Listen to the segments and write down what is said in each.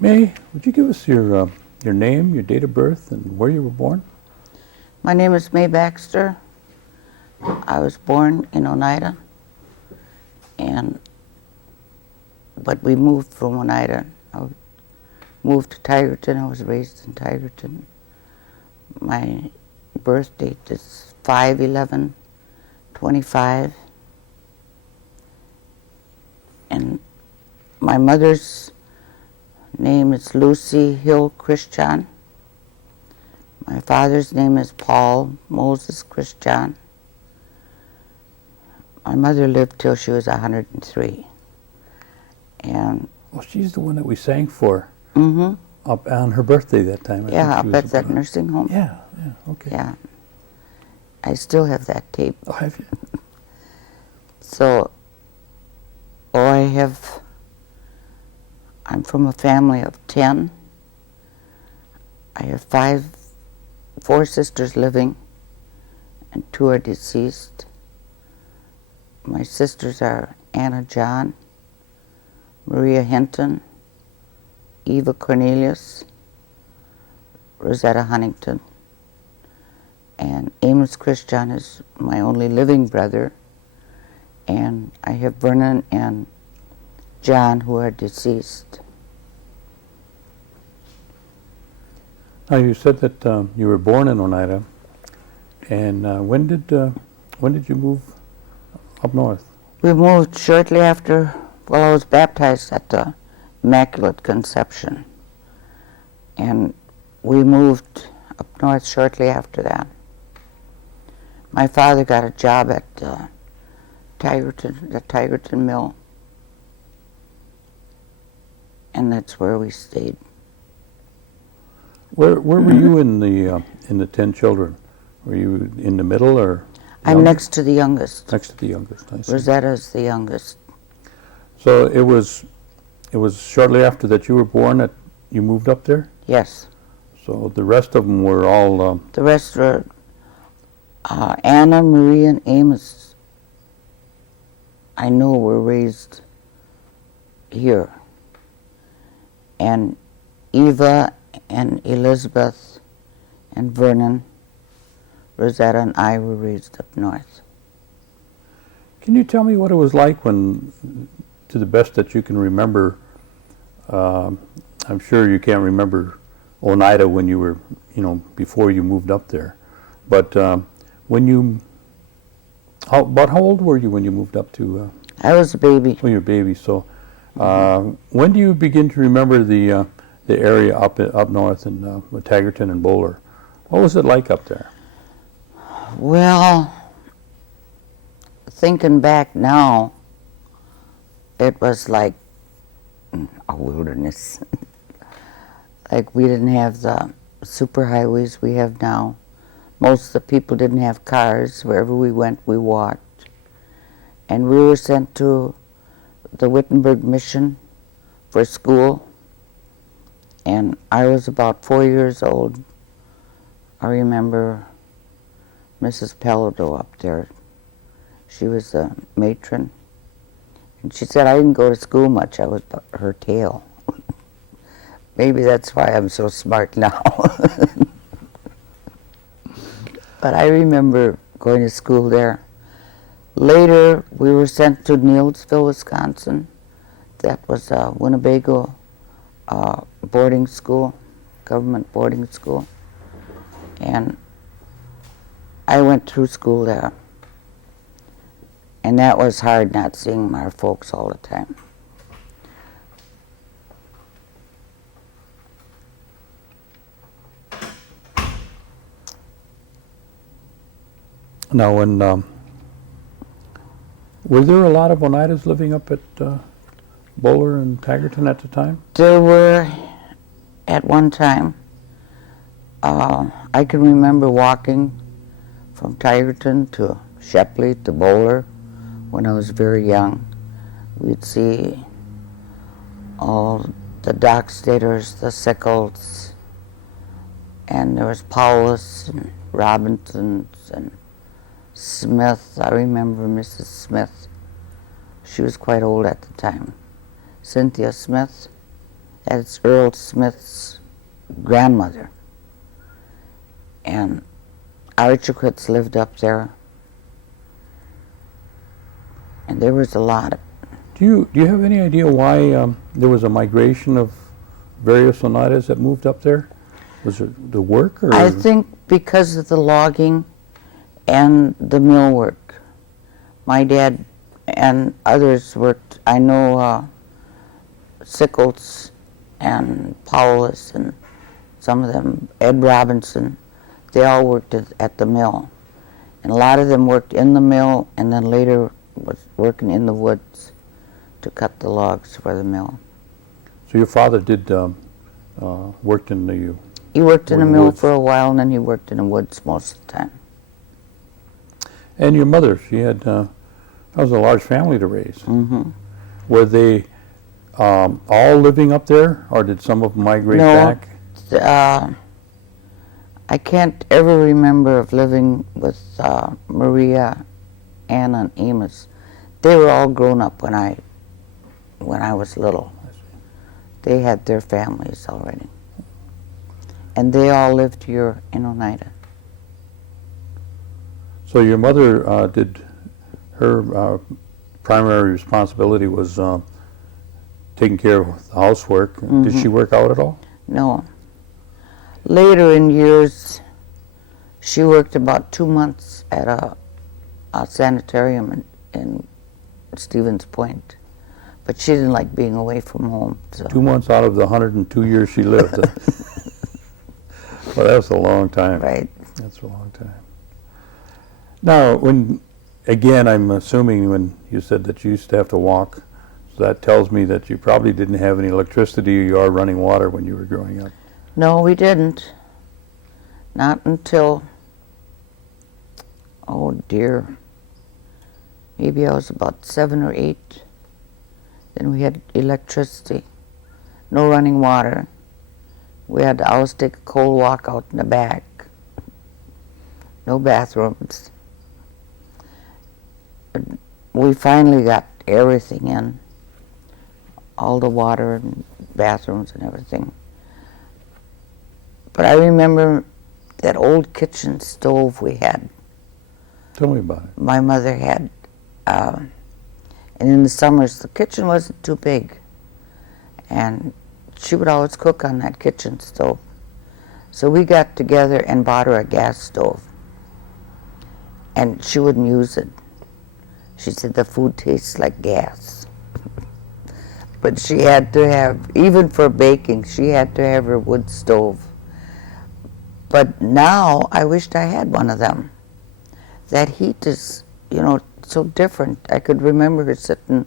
May, would you give us your name, your date of birth, and where you were born? My name is Mae Baxter. I was born in Oneida, but we moved from Oneida. I moved to Tigerton. I was raised in Tigerton. My birth date is 5/11/25, and my mother's name is Lucy Hill Christian. My father's name is Paul Moses Christian. My mother lived till she was 103. And Well, she's the one that we sang for mm-hmm. up on her birthday that time. I think Yeah, she up was at that nursing home. Yeah, okay. Yeah. I still have that tape. Oh, have you? So, I'm from a family of 10. I have 4 sisters living, and 2 are deceased. My sisters are Anna John, Maria Hinton, Eva Cornelius, Rosetta Huntington, and Amos Christian is my only living brother, and I have Vernon and John who are deceased. Now, you said that you were born in Oneida, and when did you move up north? We moved shortly after, I was baptized at the Immaculate Conception, and we moved up north shortly after that. My father got a job at the Tigerton Mill, and that's where we stayed. Where were you in the 10 children? Were you in the middle or? I'm next to the youngest. Next to the youngest, I see. Rosetta's the youngest. So it was shortly after that you were born that you moved up there? Yes. So the rest of them were all... The rest were Anna, Maria, and Amos, I know were raised here. And Eva and Elizabeth and Vernon, Rosetta and I were raised up north. Can you tell me what it was like when, to the best that you can remember, I'm sure you can't remember Oneida when you were, before you moved up there, but about how old were you when you moved up to? I was a baby. Oh, you're a baby. So, when do you begin to remember the area up north in Tigerton and Bowler? What was it like up there? Well, thinking back now, it was like a wilderness. Like we didn't have the superhighways we have now. Most of the people didn't have cars. Wherever we went, we walked. And we were sent to the Wittenberg Mission for school. And I was about 4 years old. I remember Mrs. Pelado up there. She was a matron. And she said I didn't go to school much. I was her tail. Maybe that's why I'm so smart now. But I remember going to school there. Later, we were sent to Neilsville, Wisconsin. That was a Winnebago boarding school, government boarding school. And I went through school there. And that was hard, not seeing our folks all the time. Now, when were there a lot of Oneidas living up at Bowler and Tigerton at the time? There were, at one time, I can remember walking from Tigerton to Shepley to Bowler when I was very young. We'd see all the Dockstaters, the Sickles, and there was Paulus and Robinsons and Smith. I remember Mrs. Smith. She was quite old at the time. Cynthia Smith That's Earl Smith's grandmother. And our Chilcotts lived up there. And there was a lot. Do you have any idea why there was a migration of various Oneidas that moved up there? Was it the work? Or? I think because of the logging and the mill work. My dad and others worked. I know Sickles and Paulus and some of them, Ed Robinson, they all worked at the mill. And a lot of them worked in the mill and then later was working in the woods to cut the logs for the mill. So your father did worked in the... He worked in the mill woods. for a while and then he worked in the woods most of the time. And your mother, she had, that was a large family to raise. Mm-hmm. Were they all living up there, or did some of them migrate back? I can't ever remember of living with Maria, Anna, and Amos. They were all grown up when I was little. They had their families already. And they all lived here in Oneida. So your mother did, her primary responsibility was taking care of the housework. Mm-hmm. Did she work out at all? No. Later in years, she worked about 2 months at a sanitarium in Stevens Point. But she didn't like being away from home. So. 2 months out of the 102 years she lived. Well, that's a long time. Right. That's a long time. Now, again, I'm assuming when you said that you used to have to walk, so that tells me that you probably didn't have any electricity or running water when you were growing up. No, we didn't. Not until, oh dear, maybe I was about 7 or 8. Then we had electricity, no running water. We had to always take a cold walk out in the back. No bathrooms. We finally got everything in, all the water and bathrooms and everything. But I remember that old kitchen stove we had. Tell me about it. My mother had, and in the summers the kitchen wasn't too big, and she would always cook on that kitchen stove. So we got together and bought her a gas stove, and she wouldn't use it. She said the food tastes like gas. But she had to have, even for baking, she had to have her wood stove. But now I wished I had one of them. That heat is, so different. I could remember her sitting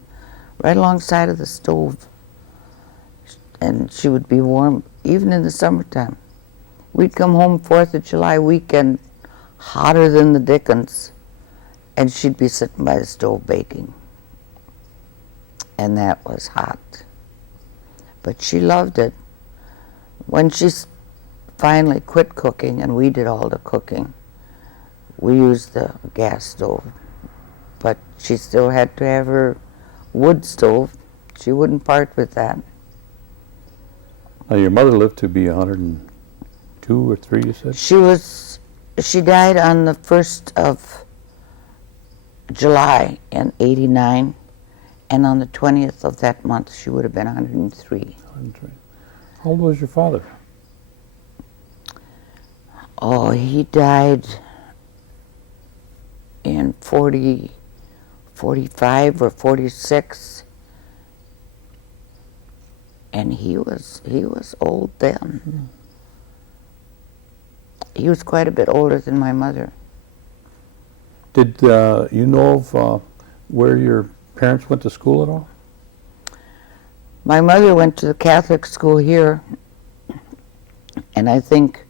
right alongside of the stove, and she would be warm even in the summertime. We'd come home 4th of July weekend, hotter than the dickens, and she'd be sitting by the stove baking. And that was hot. But she loved it. When she finally quit cooking and we did all the cooking, we used the gas stove. But she still had to have her wood stove. She wouldn't part with that. Now, your mother lived to be 102 or 3, you said? She died on the 1st of July in '89, and on the 20th of that month she would have been 103. 103. How old was your father? Oh, he died in 45 or 46, and he was old then. Mm-hmm. He was quite a bit older than my mother. Did you know of where your parents went to school at all? My mother went to the Catholic school here, and I think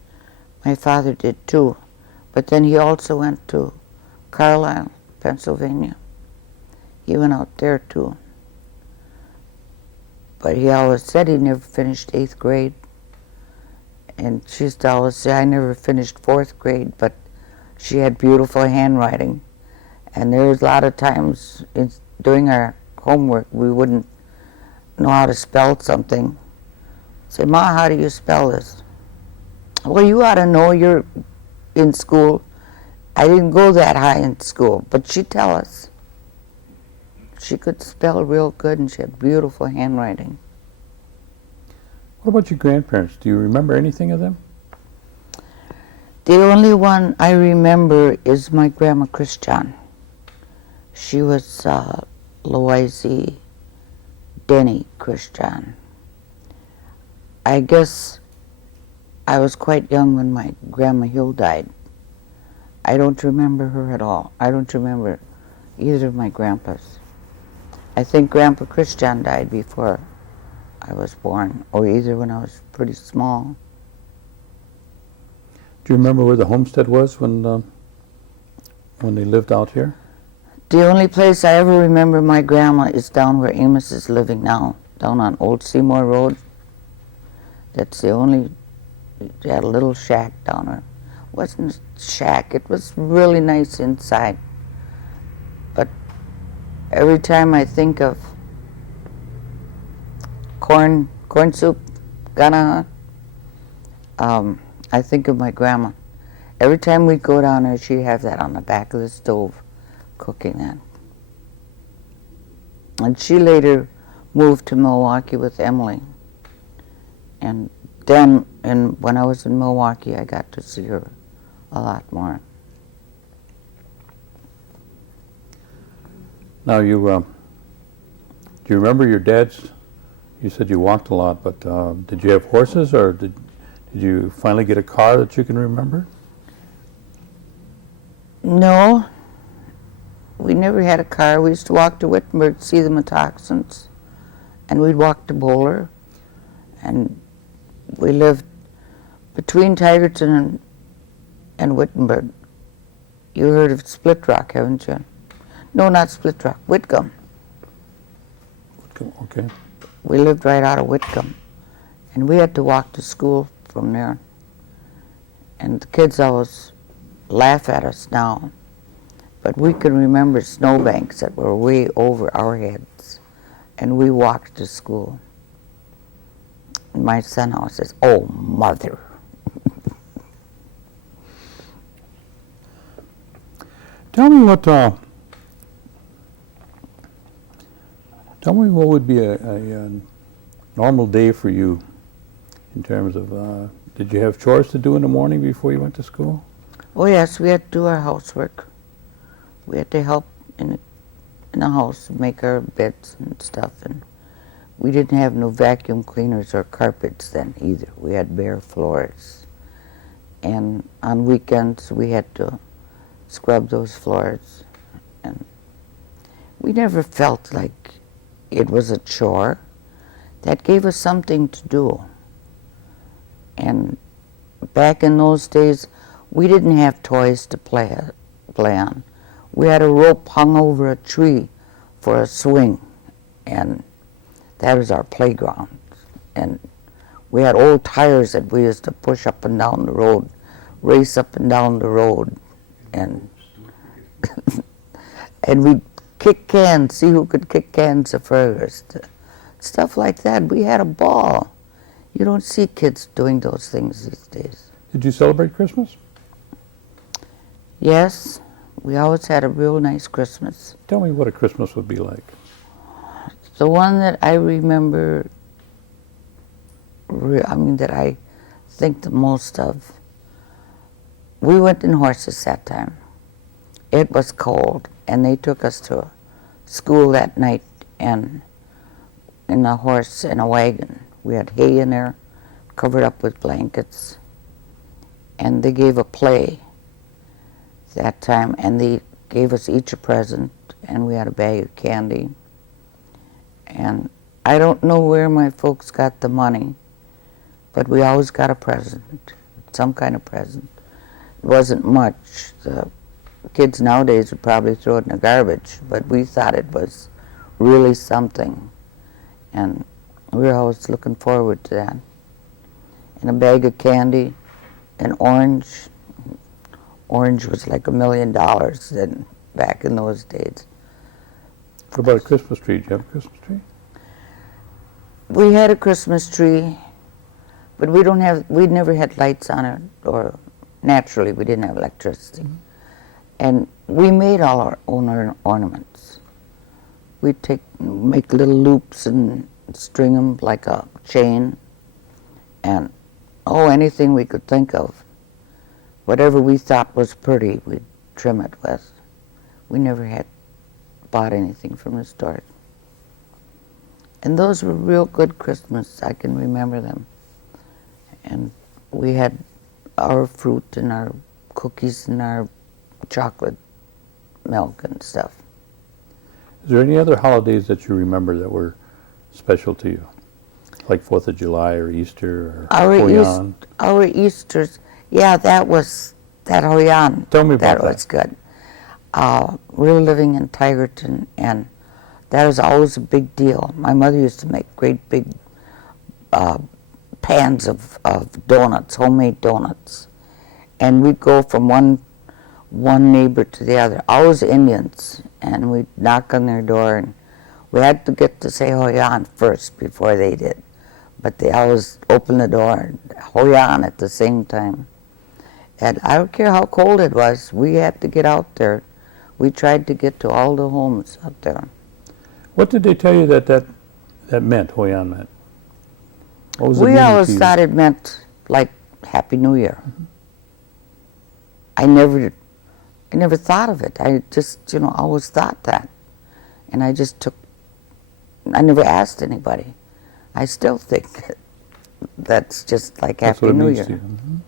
my father did too. But then he also went to Carlisle, Pennsylvania. He went out there too. But he always said he never finished 8th grade. And she used to always say, I never finished 4th grade, but she had beautiful handwriting. And there was a lot of times doing our homework, we wouldn't know how to spell something. Say, Ma, how do you spell this? Well, you ought to know, you're in school. I didn't go that high in school, but she'd tell us. She could spell real good, and she had beautiful handwriting. What about your grandparents? Do you remember anything of them? The only one I remember is my grandma Christian. She was Loisy Denny Christian. I guess I was quite young when my grandma Hill died. I don't remember her at all. I don't remember either of my grandpas. I think Grandpa Christian died before I was born, or either when I was pretty small. Do you remember where the homestead was when they lived out here? The only place I ever remember my grandma is down where Amos is living now, down on Old Seymour Road. That's the only, they had a little shack down there. It wasn't a shack, it was really nice inside. But every time I think of corn soup, ganaha, I think of my grandma. Every time we'd go down there, she'd have that on the back of the stove, cooking that. And she later moved to Milwaukee with Emily. And then, when I was in Milwaukee, I got to see her a lot more. Now, do you remember your dad's? You said you walked a lot, but did you have horses, or did you finally get a car that you can remember? No, we never had a car. We used to walk to Wittenberg to see the Metoxens, and we'd walk to Bowler, and we lived between Tigerton and Wittenberg. You heard of Split Rock, haven't you? No, not Split Rock, Whitcomb. Okay. We lived right out of Whitcomb, and we had to walk to school from there. And the kids always laugh at us now, but we can remember snowbanks that were way over our heads, and we walked to school. And my son always says, "Oh, Mother." Tell me what would be a normal day for you in terms of, did you have chores to do in the morning before you went to school? Oh yes, we had to do our housework. We had to help in the house, make our beds and stuff, and we didn't have no vacuum cleaners or carpets then either. We had bare floors. And on weekends we had to scrub those floors. And we never felt like it was a chore. That gave us something to do. And back in those days, we didn't have toys to play on. We had a rope hung over a tree for a swing, and that was our playground. And we had old tires that we used to push up and down the road, race up and down the road, and and we'd kick cans, see who could kick cans the furthest. Stuff like that. We had a ball. You don't see kids doing those things these days. Did you celebrate Christmas? Yes, we always had a real nice Christmas. Tell me what a Christmas would be like. The one that I remember, that I think the most of, we went in horses that time. It was cold, and they took us to school that night and in a horse and a wagon. We had hay in there, covered up with blankets, and they gave a play that time, and they gave us each a present, and we had a bag of candy. And I don't know where my folks got the money, but we always got a present, some kind of present. It wasn't much. The kids nowadays would probably throw it in the garbage, but we thought it was really something. And we were always looking forward to that. And a bag of candy, an orange. Orange was like $1 million then, back in those days. What about a Christmas tree? Did you have a Christmas tree? We had a Christmas tree, But we never had lights on it, or naturally we didn't have electricity. And we made all our own ornaments. We'd make little loops and string them like a chain, and anything we could think of. Whatever we thought was pretty, we'd trim it with. We never had bought anything from the store. And those were real good Christmas. I can remember them. And we had our fruit and our cookies and our chocolate milk and stuff. Is there any other holidays that you remember that were special to you? Like 4th of July or Easter or Hoyan? Our Easters, yeah, that Hoyan. Tell me about that. That was good. We were living in Tigerton, and that was always a big deal. My mother used to make great big pans of donuts, homemade donuts. And we'd go from one neighbor to the other, always Indians, and we'd knock on their door, and we had to get to say Hoyan first before they did. But they always opened the door and Hoyan at the same time. And I don't care how cold it was, we had to get out there. We tried to get to all the homes out there. What did they tell you that meant, Hoyan meant? What was the We meaning to always you? thought it meant like Happy New Year. I never thought of it. I just, always thought that. And I never asked anybody. I still think that's just like That's Happy what it New means Year. to you. Mhm.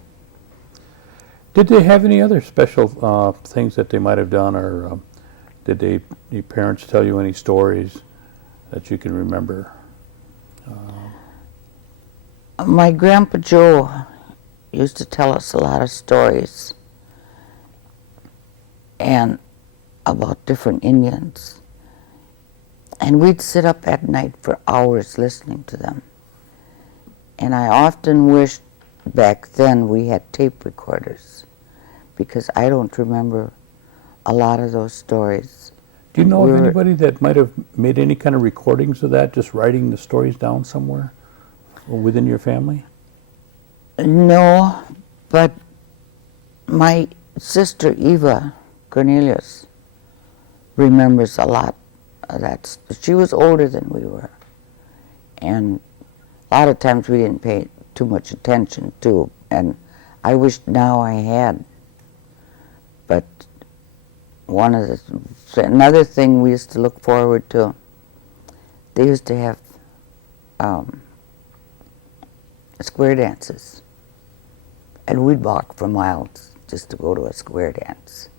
Did they have any other special things that they might have done, or did your parents tell you any stories that you can remember? My Grandpa Joe used to tell us a lot of stories and about different Indians. And we'd sit up at night for hours listening to them. And I often wished back then we had tape recorders, because I don't remember a lot of those stories. Do you know of anybody that might have made any kind of recordings of that, just writing the stories down somewhere or within your family? No, but my sister Eva Cornelius remembers a lot of that. She was older than we were, and a lot of times we didn't pay too much attention to, and I wish now I had. But another thing we used to look forward to, they used to have square dances, and we'd walk for miles just to go to a square dance,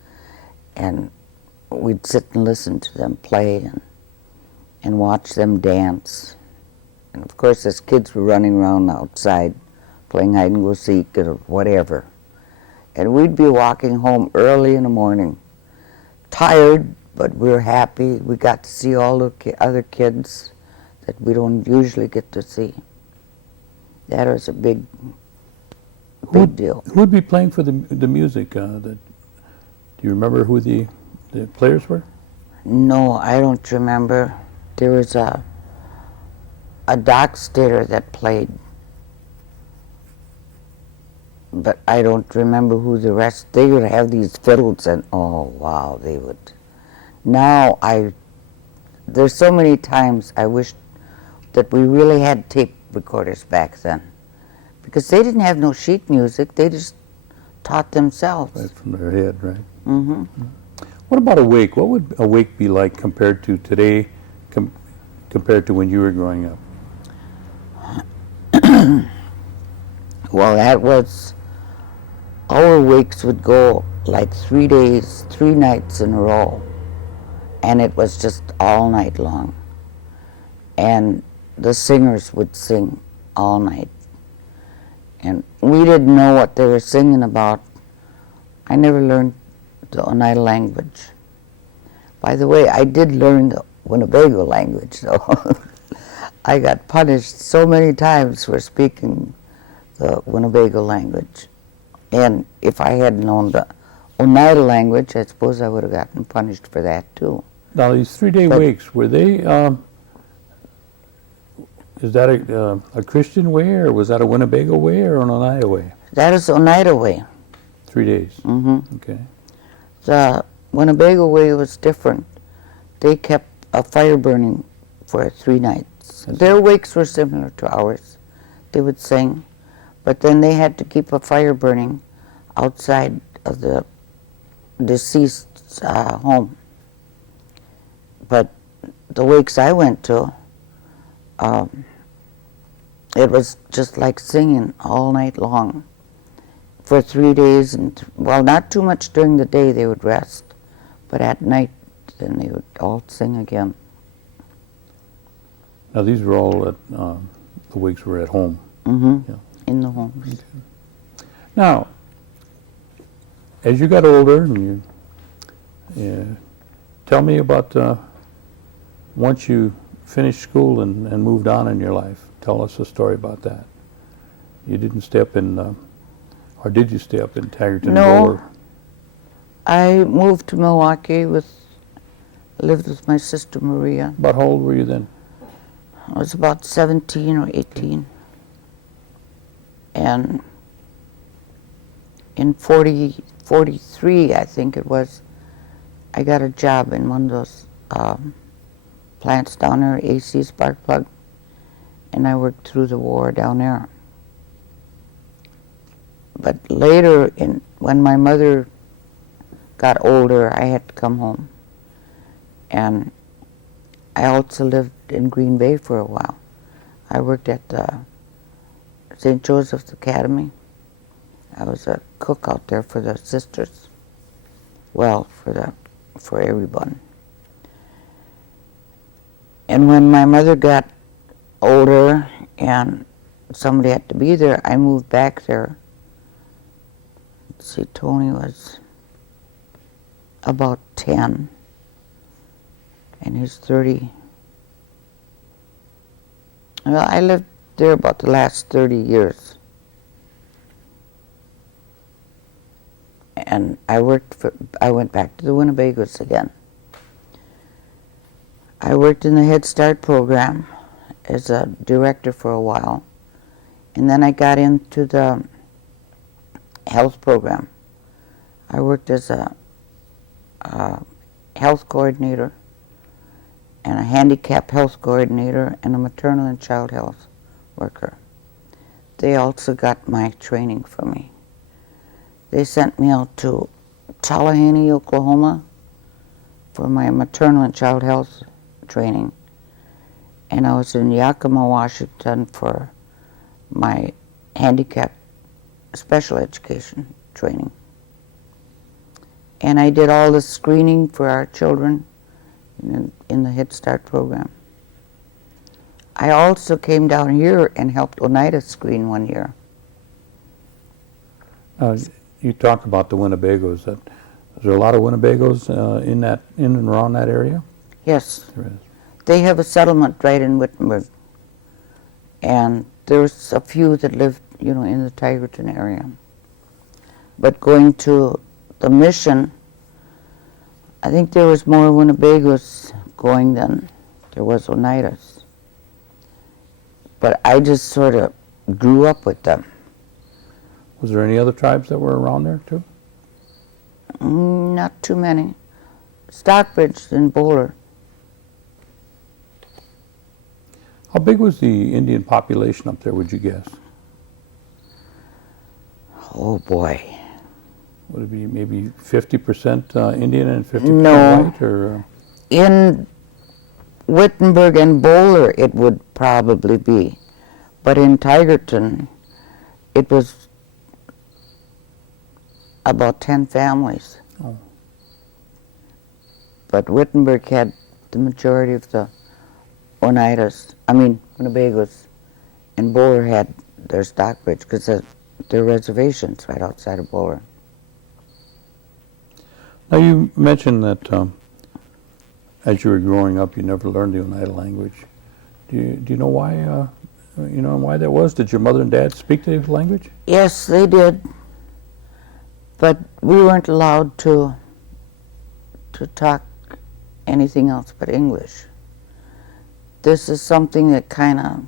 and we'd sit and listen to them play and watch them dance. And of course, as kids were running around outside playing hide and go seek or whatever, and we'd be walking home early in the morning, tired, but we were happy. We got to see all the other kids that we don't usually get to see. That was a big deal. Who'd be playing for the music? Do you remember who the players were? No, I don't remember. There was a dock stater that played, but I don't remember who the rest. They would have these fiddles, and oh wow, they would. Now there's so many times I wish that we really had tape recorders back then, because they didn't have no sheet music. They just taught themselves. Right from their head, right? Mm-hmm. What about a wake? What would a wake be like compared to today, compared to when you were growing up? Well, that was, our wakes would go like 3 days, 3 nights in a row, and it was just all night long. And the singers would sing all night. And we didn't know what they were singing about. I never learned the Oneida language. By the way, I did learn the Winnebago language, though. I got punished so many times for speaking the Winnebago language. And if I had known the Oneida language, I suppose I would have gotten punished for that, too. Now, these 3-day wakes, were they, is that a Christian way, or was that a Winnebago way, or an Oneida way? That is Oneida way. 3 days. Mm-hmm. Okay. The Winnebago way was different. They kept a fire burning for 3 nights. Their wakes were similar to ours. They would sing, but then they had to keep a fire burning outside of the deceased's home. But the wakes I went to, it was just like singing all night long for 3 days. And well, not too much during the day, they would rest, but at night then they would all sing again. Now these were all at, the wakes were at home. Mm-hmm. Yeah. In the homes. Okay. Now, as you got older, and you tell me about once you finished school and moved on in your life. Tell us a story about that. You didn't stay up in, or did you stay up in Taggarton? No. Bowler? I moved to Milwaukee lived with my sister Maria. About how old were you then? I was about 17 or 18. And in 43, I think it was, I got a job in one of those plants down there, AC spark plug, and I worked through the war down there. But later, when my mother got older, I had to come home. And I also lived in Green Bay for a while. I worked at the St. Joseph's Academy. I was a cook out there for the sisters. Well, for everyone. And when my mother got older and somebody had to be there, I moved back there. Let's see, Tony was about 10, and he's 30. Well, I lived there about the last 30 years. And I went back to the Winnebagos again. I worked in the Head Start program as a director for a while. And then I got into the health program. I worked as a health coordinator and a handicap health coordinator and a maternal and child health worker. They also got my training from me. They sent me out to Tallahassee, Oklahoma for my maternal and child health training. And I was in Yakima, Washington for my handicap special education training. And I did all the screening for our children in the Head Start program. I also came down here and helped Oneida screen one year. You talk about the Winnebagos. Is there a lot of Winnebagos in and around that area? Yes. There is. They have a settlement right in Wittenberg. And there's a few that live, in the Tigerton area. But going to the mission, I think there was more Winnebagos going than there was Oneidas. But I just sort of grew up with them. Was there any other tribes that were around there too? Not too many. Stockbridge and Bowler. How big was the Indian population up there, would you guess? Oh boy. Would it be maybe 50% Indian and 50% No. white? Or, In Wittenberg and Bowler it would probably be. But in Tigerton it was about 10 families. Oh. But Wittenberg had the majority of the Winnebagos, and Bowler had their Stockbridge because their reservations right outside of Bowler. Now you mentioned that as you were growing up, you never learned the Oneida language. Do you know why? Why that was? Did your mother and dad speak the language? Yes, they did. But we weren't allowed to talk anything else but English. This is something that kind of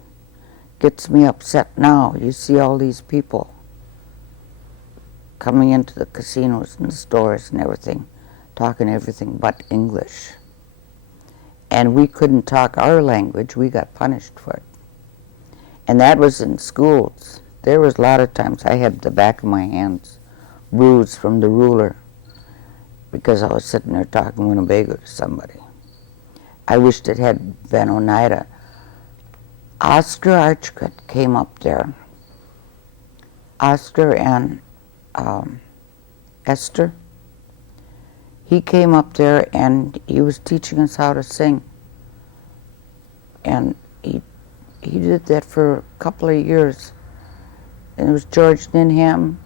gets me upset now. You see all these people coming into the casinos and the stores and everything, talking everything but English. And we couldn't talk our language. We got punished for it. And that was in schools. There was a lot of times I had the back of my hands bruised from the ruler because I was sitting there talking Winnebago to somebody. I wished it had been Oneida. Oscar Archcott came up there. Oscar and Esther. He came up there and he was teaching us how to sing. And he did that for a couple of years. And it was George Ninham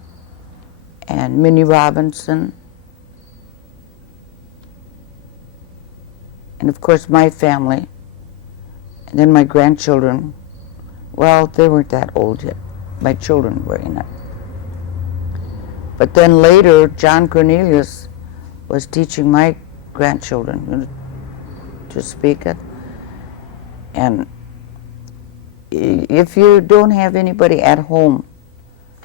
and Minnie Robinson. And of course my family. And then my grandchildren. Well, they weren't that old yet. My children were in it. But then later, John Cornelius was teaching my grandchildren to speak it. And if you don't have anybody at home,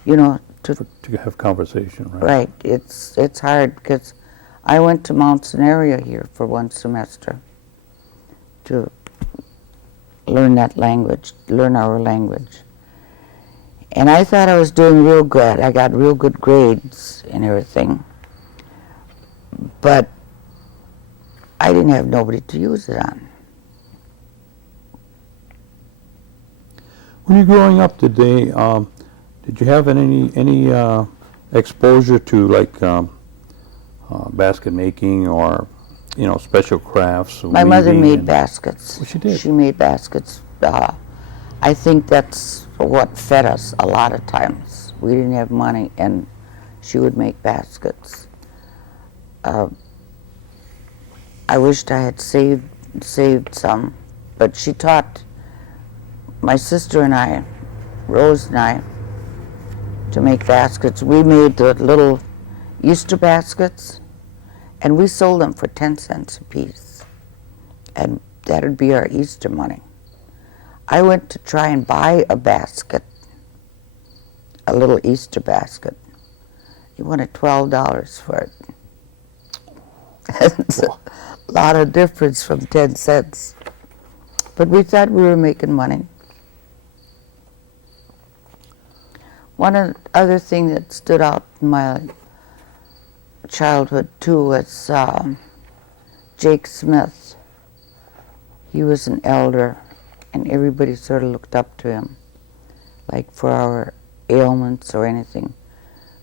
to have conversation, right? Right, it's hard because I went to Mount Scenario here for one semester to learn that language, learn our language. And I thought I was doing real good. I got real good grades and everything. But I didn't have nobody to use it on. When you're growing up, did you have any exposure to like basket making or special crafts? My mother made baskets. Well, she did. She made baskets. I think that's what fed us a lot of times. We didn't have money, and she would make baskets. I wished I had saved some, but she taught my sister and I, Rose and I, to make baskets. We made the little Easter baskets, and we sold them for 10 cents a piece, and that would be our Easter money. I went to try and buy a basket, a little Easter basket. You wanted $12 for it. It's a lot of difference from 10 cents. But we thought we were making money. One other thing that stood out in my childhood too was Jake Smith. He was an elder, and everybody sort of looked up to him, like for our ailments or anything.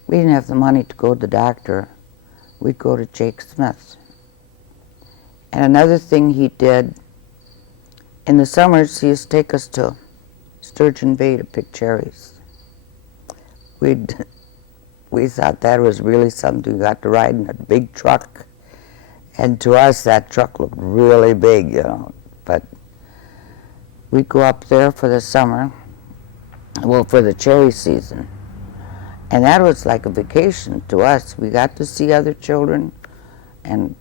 We didn't have the money to go to the doctor. We'd go to Jake Smith. And another thing he did, in the summers, he used to take us to Sturgeon Bay to pick cherries. We thought that was really something. We got to ride in a big truck. And to us, that truck looked really big, But we'd go up there for the summer, for the cherry season. And that was like a vacation to us. We got to see other children, and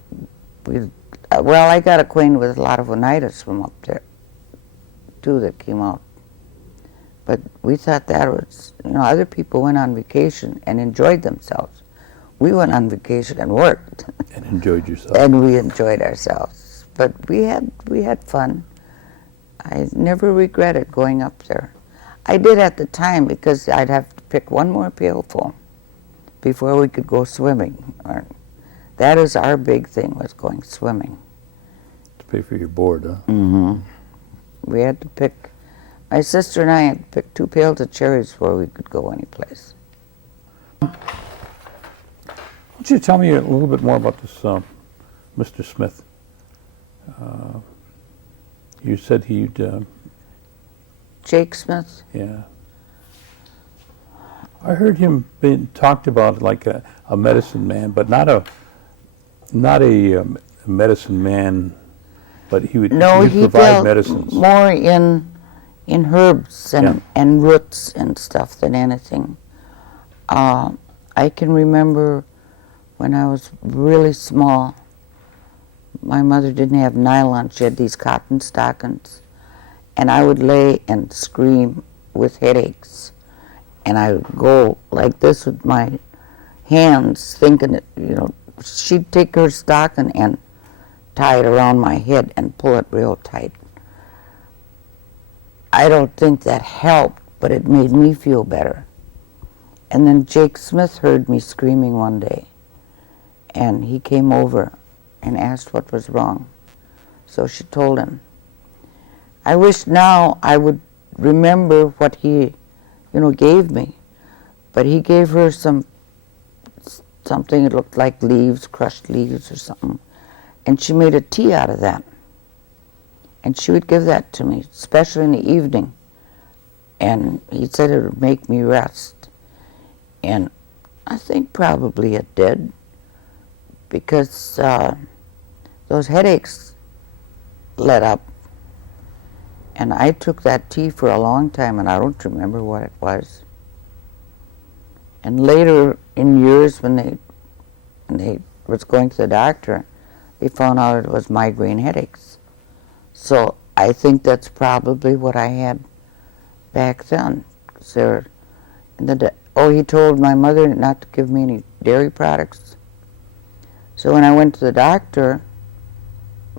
I got acquainted with a lot of Oneidas from up there, too, that came out. But we thought that was, other people went on vacation and enjoyed themselves. We went on vacation and worked. And enjoyed yourself. And we enjoyed ourselves. But we had fun. I never regretted going up there. I did at the time because I'd have to pick one more pailful before we could go swimming. That is our big thing, was going swimming. To pay for your board, huh? Mm-hmm. We had to pick, my sister and I had to pick 2 pails of cherries before we could go anyplace. Why don't you tell me a little bit more about this Mr. Smith? You said he'd... Jake Smith? Yeah. I heard him being talked about like a medicine man, but not a medicine man, but he would provide medicines. More in herbs and roots and stuff than anything. I can remember when I was really small, my mother didn't have nylon, she had these cotton stockings, and I would lay and scream with headaches, and I would go like this with my hands, thinking that, she'd take her stocking and tie it around my head and pull it real tight. I don't think that helped, but it made me feel better. And then Jake Smith heard me screaming one day, and he came over and asked what was wrong. So she told him. I wish now I would remember what he, gave me, but he gave her something that looked like leaves, crushed leaves or something, and she made a tea out of that. And she would give that to me, especially in the evening. And he said it would make me rest. And I think probably it did, because those headaches let up. And I took that tea for a long time, and I don't remember what it was. And later in years, when they was going to the doctor, they found out it was migraine headaches. So I think that's probably what I had back then. He told my mother not to give me any dairy products. So when I went to the doctor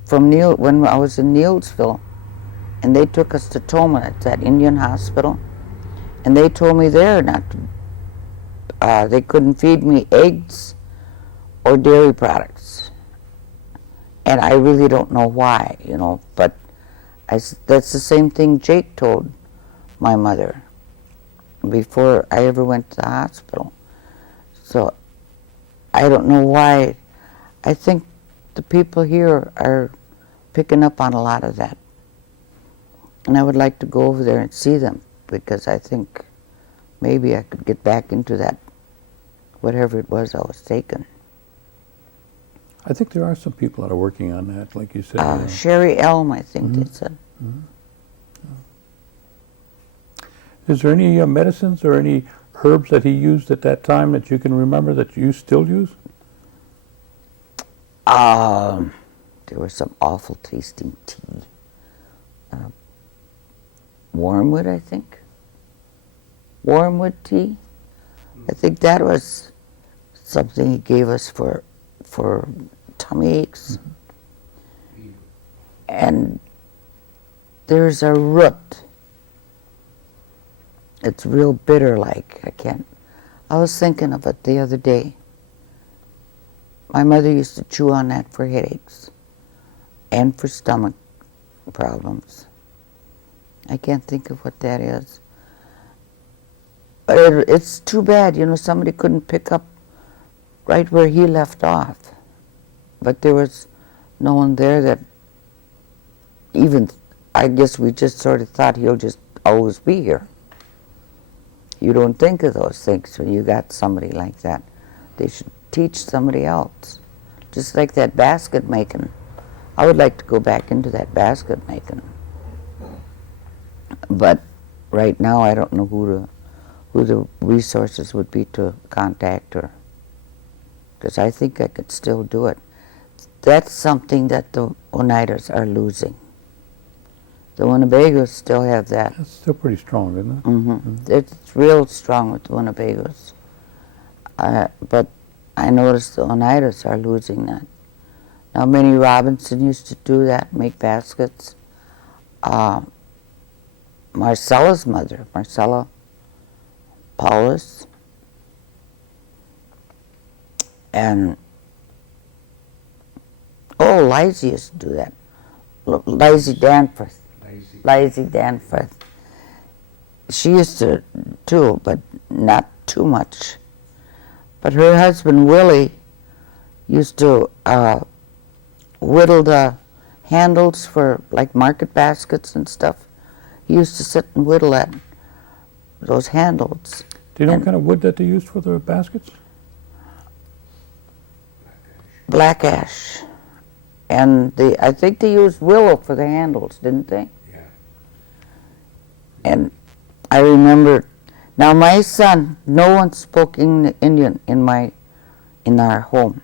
when I was in Neilsville, and they took us to Toma, at that Indian hospital, and they told me there not to, they couldn't feed me eggs or dairy products. And I really don't know why, but that's the same thing Jake told my mother before I ever went to the hospital. So I don't know why. I think the people here are picking up on a lot of that. And I would like to go over there and see them, because I think maybe I could get back into that, whatever it was I was taking. I think there are some people that are working on that, like you said. Sherry Elm, I think they said. Mm-hmm. Is there any medicines or any herbs that he used at that time that you can remember that you still use? There was some awful tasting tea. Wormwood, I think. Wormwood tea. I think that was something he gave us for tummy aches. Mm-hmm. And there's a root. It's real bitter like. I was thinking of it the other day. My mother used to chew on that for headaches and for stomach problems. I can't think of what that is. But it's too bad, somebody couldn't pick up right where he left off. But there was no one there that I guess we just sort of thought he'll just always be here. You don't think of those things when you got somebody like that. They should teach somebody else. Just like that basket making. I would like to go back into that basket making. But right now I don't know who the resources would be to contact her. Because I think I could still do it. That's something that the Oneidas are losing. The Winnebagos still have that. That's still pretty strong, isn't it? Mm-hmm. Mm-hmm. It's real strong with the Winnebagos. But I noticed the Oneidas are losing that. Now, Minnie Robinson used to do that, make baskets. Marcella's mother, Marcella Paulus, and Lizzie used to do that. Lizzie Danforth. Lizzie Danforth. She used to too, but not too much. But her husband Willie used to whittle the handles for like market baskets and stuff. He used to sit and whittle at those handles. Do you know what kind of wood that they used for the baskets? Black ash. And I think they used willow for the handles, didn't they? Yeah. And I remember, now my son, no one spoke Indian in our home.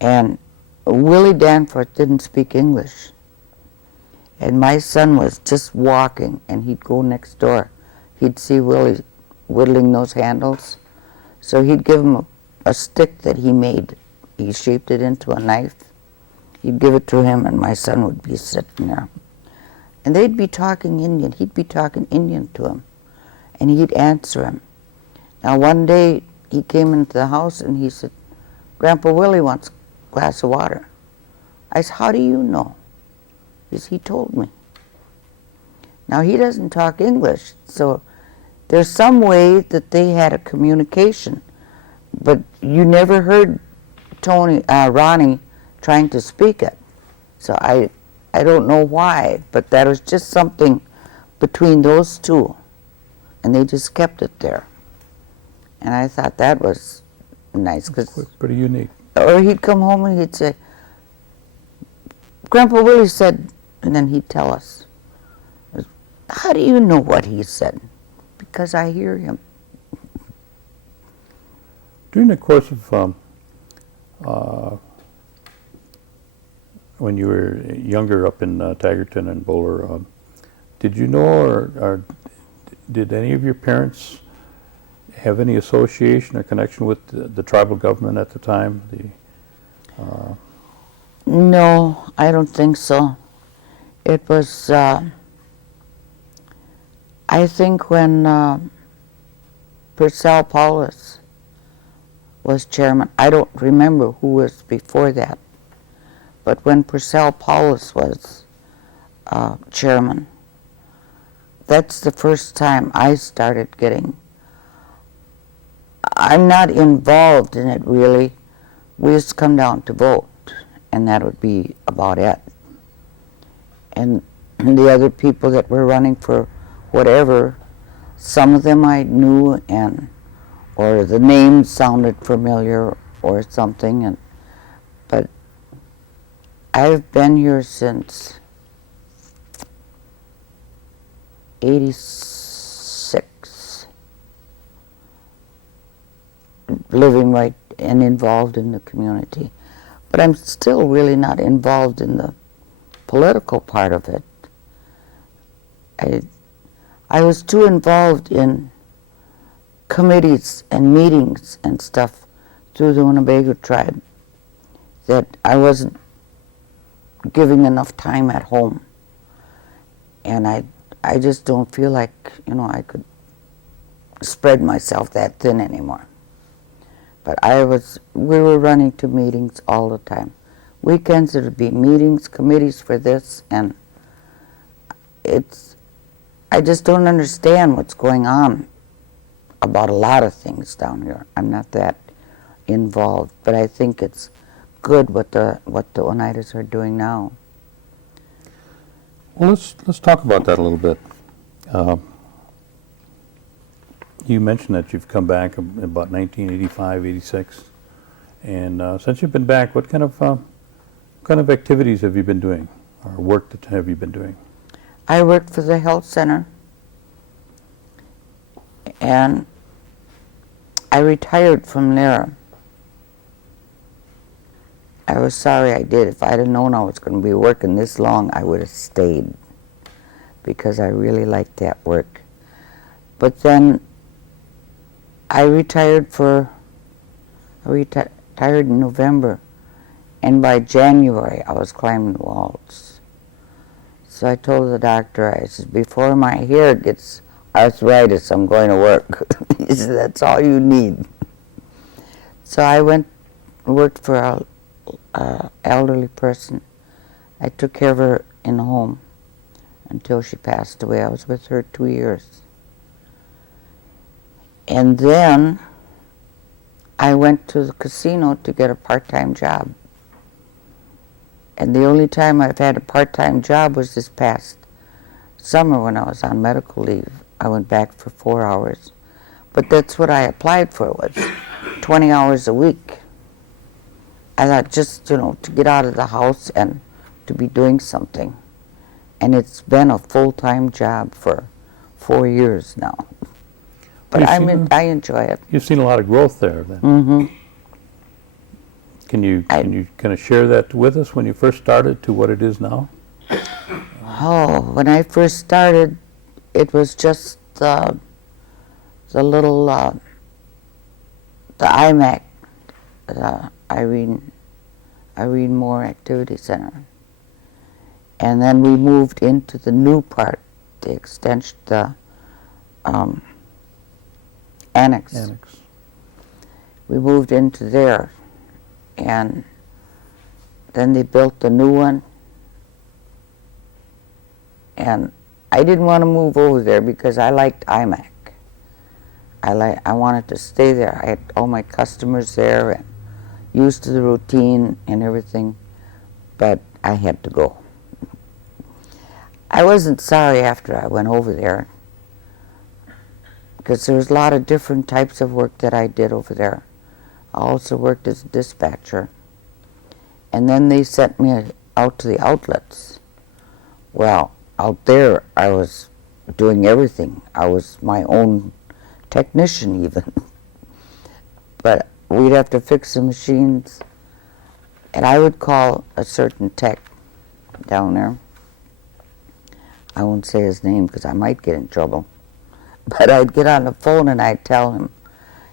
And Willie Danforth didn't speak English. And my son was just walking, and he'd go next door he'd see Willie whittling those handles. So he'd give him a stick that he made. He shaped it into a knife. He'd give it to him, and my son would be sitting there. And they'd be talking Indian. He'd be talking Indian to him, and he'd answer him. Now, one day, he came into the house, and he said, "Grandpa Willie wants a glass of water." I said, "How do you know?" He said, "He told me." Now, he doesn't talk English, so there's some way that they had a communication, but you never heard Ronnie trying to speak it. So I don't know why, but that was just something between those two, and they just kept it there. And I thought that was nice, because Pretty unique. or he'd come home and he'd say, "Grandpa Willie said," and then he'd tell us. "How do you know what he said?" "Because I hear him." During the course of when you were younger up in Taggarton and Bowler, did you know, or did any of your parents have any association or connection with the tribal government at the time? No, I don't think so. It was, I think when Purcell Paulus was chairman, I don't remember who was before that, but when Purcell Paulus was chairman, that's the first time I started getting. I'm not involved in it really. We just come down to vote, and that would be about it. And the other people that were running for whatever, some of them I knew, or the names sounded familiar or something, but I've been here since 86, living right and involved in the community. But I'm still really not involved in the political part of it. I was too involved in committees and meetings and stuff through the Winnebago tribe that I wasn't giving enough time at home. And I just don't feel like, I could spread myself that thin anymore. But we were running to meetings all the time. Weekends there would be meetings, committees for this, and I just don't understand what's going on about a lot of things down here. I'm not that involved, but I think it's good what the Oneidas are doing now. Well, let's talk about that a little bit. You mentioned that you've come back in about 1985, 86, and since you've been back, what kind of activities have you been doing, or work have you been doing? I worked for the health center, and I retired from there. I was sorry I did. If I'd have known I was going to be working this long, I would have stayed, because I really liked that work. But then I retired in November, and by January I was climbing walls. So I told the doctor, I said, before my hair gets arthritis, I'm going to work. He said, that's all you need. So I worked for an elderly person. I took care of her in the home until she passed away. I was with her 2 years. And then I went to the casino to get a part-time job. And the only time I've had a part-time job was this past summer when I was on medical leave. I went back for 4 hours. But that's what I applied for, was 20 hours a week. I thought just, to get out of the house and to be doing something. And it's been a full-time job for 4 years now. But I enjoy it. You've seen a lot of growth there, then. Mm-hmm. Can you kind of share that with us, when you first started to what it is now? Oh, when I first started, it was just the little, the IMAC, the Irene Moore Activity Center. And then we moved into the new part, the extension, the annex. We moved into there, and then they built the new one. And I didn't want to move over there because I liked IMAC. I wanted to stay there. I had all my customers there and used to the routine and everything, but I had to go. I wasn't sorry after I went over there because there was a lot of different types of work that I did over there. I also worked as a dispatcher. And then they sent me out to the outlets. Well, out there I was doing everything. I was my own technician even. But we'd have to fix the machines, and I would call a certain tech down there. I won't say his name because I might get in trouble. But I'd get on the phone and I'd tell him,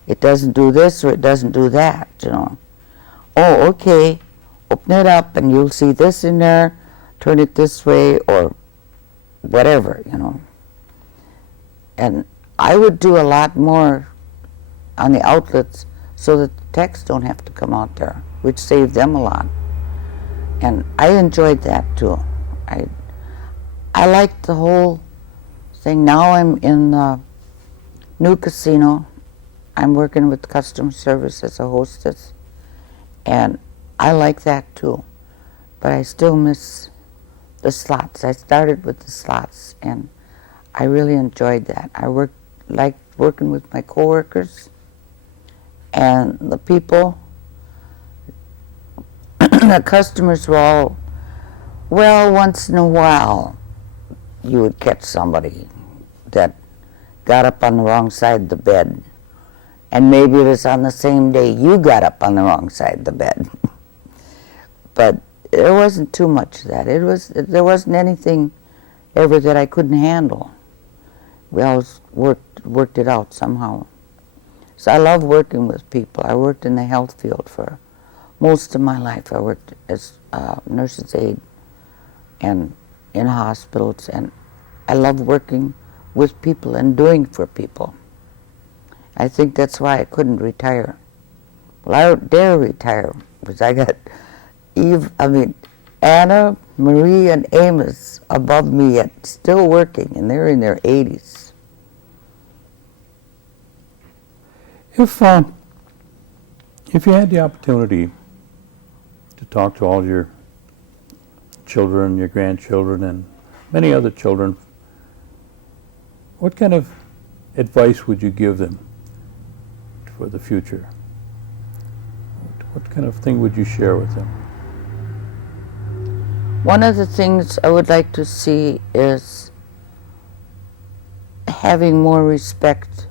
it doesn't do this or it doesn't do that, you know. Oh, okay, open it up and you'll see this in there, turn it this way or whatever, you know. And I would do a lot more on the outlets so that the techs don't have to come out there, which saved them a lot. And I enjoyed that too. I liked the whole thing. Now I'm in the new casino. I'm working with customer service as a hostess, and I like that too. But I still miss the slots. I started with the slots, and I really enjoyed that. I liked working with my coworkers and the people. The customers were all, well, once in a while you would catch somebody that got up on the wrong side of the bed. And maybe it was on the same day you got up on the wrong side of the bed. But there wasn't too much of that. There wasn't anything ever that I couldn't handle. We always worked it out somehow. So I love working with people. I worked in the health field for most of my life. I worked as a nurse's aide and in hospitals, and I love working with people and doing for people. I think that's why I couldn't retire. Well, I don't dare retire because I got Anna, Marie, and Amos above me yet, still working, and they're in their 80s. If you had the opportunity to talk to all your children, your grandchildren, and many other children, what kind of advice would you give them for the future? What kind of thing would you share with them? One of the things I would like to see is having more respect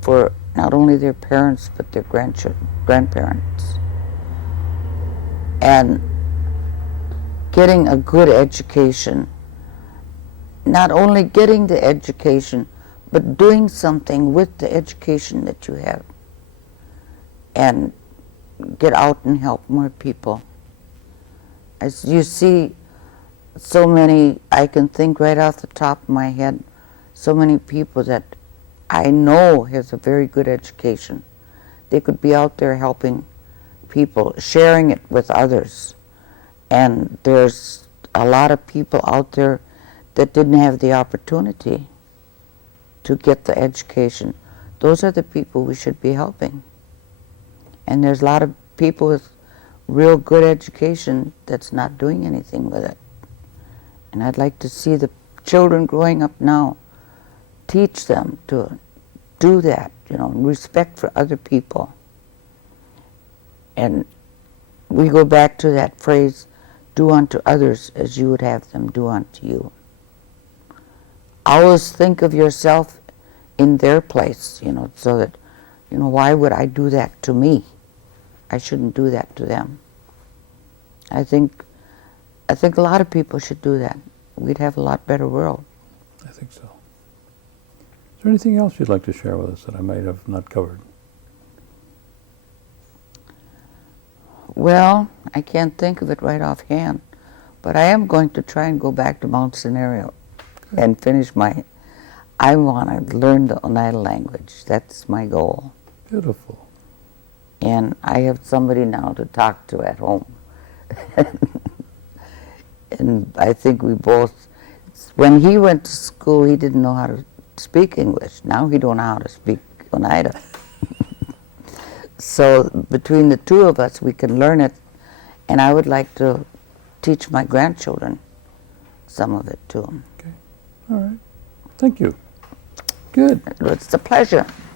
for not only their parents but their grandparents, and getting a good education. Not only getting the education, but doing something with the education that you have, and get out and help more people. As you see, so many, I can think right off the top of my head, so many people that I know has a very good education. They could be out there helping people, sharing it with others. And there's a lot of people out there that didn't have the opportunity to get the education. Those are the people we should be helping. And there's a lot of people with real good education that's not doing anything with it. And I'd like to see the children growing up now teach them to do that, respect for other people. And we go back to that phrase, do unto others as you would have them do unto you. Always think of yourself in their place, so that, why would I do that to me? I shouldn't do that to them. I think a lot of people should do that. We'd have a lot better world. I think so. Is there anything else you'd like to share with us that I might have not covered? Well, I can't think of it right offhand, but I am going to try and go back to Mount Scenario and finish my. I want to learn the Oneida language. That's my goal. Beautiful. And I have somebody now to talk to at home. And I think we both, when he went to school, he didn't know how to speak English. Now he don't know how to speak Oneida. So between the two of us, we can learn it, and I would like to teach my grandchildren some of it to them. Okay. All right. Thank you. Good. It's a pleasure.